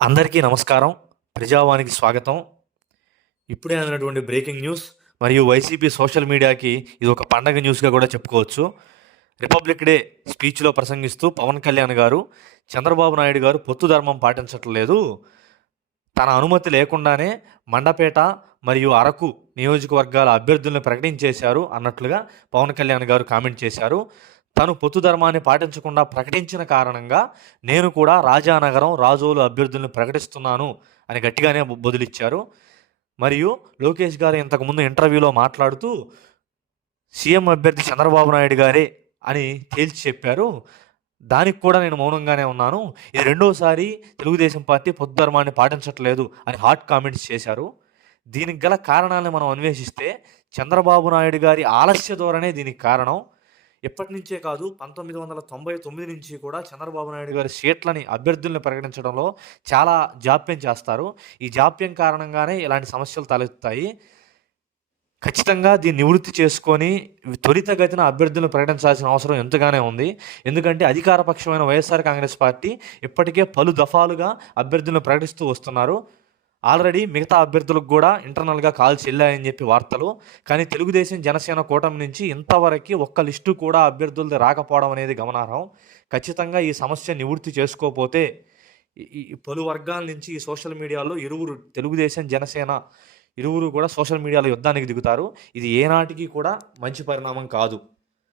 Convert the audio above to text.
అందరికీ నమస్కారం. ప్రజావానికి స్వాగతం. ఇప్పుడే అందినటువంటి బ్రేకింగ్ న్యూస్ మరియు వైసీపీ సోషల్ మీడియాకి ఇది ఒక పండగ న్యూస్‌గా కూడా చెప్పుకోవచ్చు. రిపబ్లిక్ డే స్పీచ్‌లో ప్రసంగిస్తూ పవన్ కళ్యాణ్ గారు, చంద్రబాబు నాయుడు గారు పొత్తు ధర్మం పాటించట్లేదు. తన అనుమతి లేకుండానే మండపేట మరియు అరకు నియోజకవర్గాల అభ్యర్థులను ప్రకటించేశారు అన్నట్లుగా పవన్ కళ్యాణ్ గారు కామెంట్ చేశారు. తను పొత్తు ధర్మాన్ని పాటించకుండా ప్రకటించిన కారణంగా నేను కూడా రాజానగరం, రాజోలు అభ్యర్థులను ప్రకటిస్తున్నాను అని గట్టిగానే బదులిచ్చారు. మరియు లోకేష్ గారు ఇంతకుముందు ఇంటర్వ్యూలో మాట్లాడుతూ సీఎం అభ్యర్థి చంద్రబాబు నాయుడు గారే అని తేల్చి చెప్పారు. దానికి కూడా నేను మౌనంగానే ఉన్నాను. ఇది రెండోసారి తెలుగుదేశం పార్టీ పొత్తు ధర్మాన్ని పాటించట్లేదు అని హాట్ కామెంట్స్ చేశారు. దీనికి గల కారణాలను మనం అన్వేషిస్తే చంద్రబాబు నాయుడు గారి ఆలస్య ధోరణే దీనికి కారణం. ఇప్పటి నుంచే కాదు 1999 నుంచి కూడా చంద్రబాబు నాయుడు గారి సీట్లని అభ్యర్థుల్ని ప్రకటించడంలో చాలా జాప్యం చేస్తారు. ఈ జాప్యం కారణంగానే ఇలాంటి సమస్యలు తలెత్తుతాయి. ఖచ్చితంగా దీన్ని నివృత్తి చేసుకొని త్వరితగతిన అభ్యర్థులను ప్రకటించాల్సిన అవసరం ఎంతగానే ఉంది. ఎందుకంటే అధికార పక్షమైన వైఎస్ఆర్ కాంగ్రెస్ పార్టీ ఇప్పటికే పలు దఫాలుగా అభ్యర్థులను ప్రకటిస్తూ వస్తున్నారు. ఆల్రెడీ మిగతా అభ్యర్థులకు కూడా ఇంటర్నల్‌గా కాల్స్ ఎళ్ళాయని చెప్పి వార్తలు. కానీ తెలుగుదేశం, జనసేన కూటమి నుంచి ఇంతవరకి ఒక్క లిస్టు కూడా అభ్యర్థులది రాకపోవడం అనేది గమనార్హం. ఖచ్చితంగా ఈ సమస్య నివృత్తి చేసుకోపోతే ఈ ఈ పలు వర్గాల నుంచి ఈ సోషల్ మీడియాలో తెలుగుదేశం, జనసేన ఇరువురు కూడా సోషల్ మీడియాలో యుద్ధానికి దిగుతారు. ఇది ఏనాటికి కూడా మంచి పరిణామం కాదు.